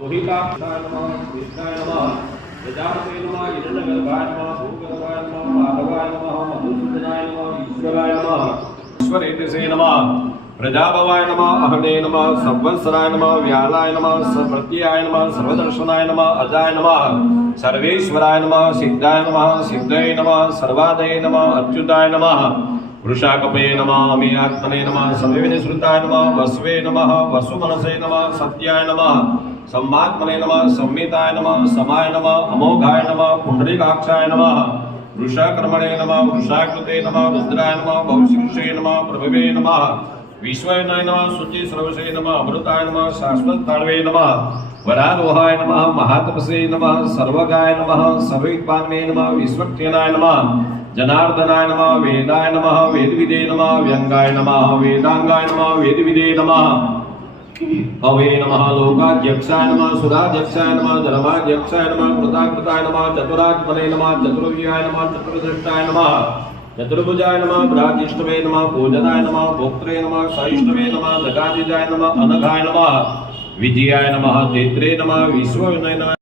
रोहिताक्षाय नमः कृष्णाय नमः प्रजापते नमः हिरण्यगर्भाय नमः भूगर्भाय नमः माधवाय नमः मधुसूदनाय नमः ईश्वराय नमः ईश्वरेतसे नमः प्रजाभवाय नमः अहने नमः संवत्सराय नमः व्यालाय नमः प्रत्ययाय नमः सर्वदर्शनाय नमः अजाय नमः सर्वेश्वराय नमः सिद्धाय नमः सिद्धये नमः सर्वादये नमः अच्युताय नमः वृषाकपे नमः अमीयात्मने नमः समेविनिसृताय नमः वसवे नमः वसुमनसे नमः सत्याय नमः सम्मात्मने नमः संहिताय नमः समाय नमः अमोघाय नमः पुंडरीकाक्षाय नमः वृषाकर्मणे नमः वृषाकृते नमः रुद्राय नमः भवशिक्षे नमः प्रभवे नमः विश्वनाय नमः शुचि सर्वसे नमः अमृताय नमः शाश्वताय नमः वरारोहाय नमः महातपसे नमः सर्वगाय नमः सर्वविद्वान्ने नमः विश्वक्सेनाय नमः जनार्दनाय नमः वेदाय नमः वेदविदे नमः व्यंगाय नमः वेदांगाय नमः वेदविदे नमः अवे नमः लोकाध्यक्षाय नमः सुराध्यक्षाय नमः धर्माध्यक्षाय नमः कृताकृताय नमः चतुरात्मने नमः चतुर्व्यूहाय नमः चतुर्दष्टाय नमः चतुर्भुजाय नमः ब्राजिष्टवे नमः पूजनाय नमः भोक्त्रे नमः सहिष्णवे नमः दगादिजाय नमः अनघाय नमः विजयाय नमः चैत्रे नमः विश्वविनय नमः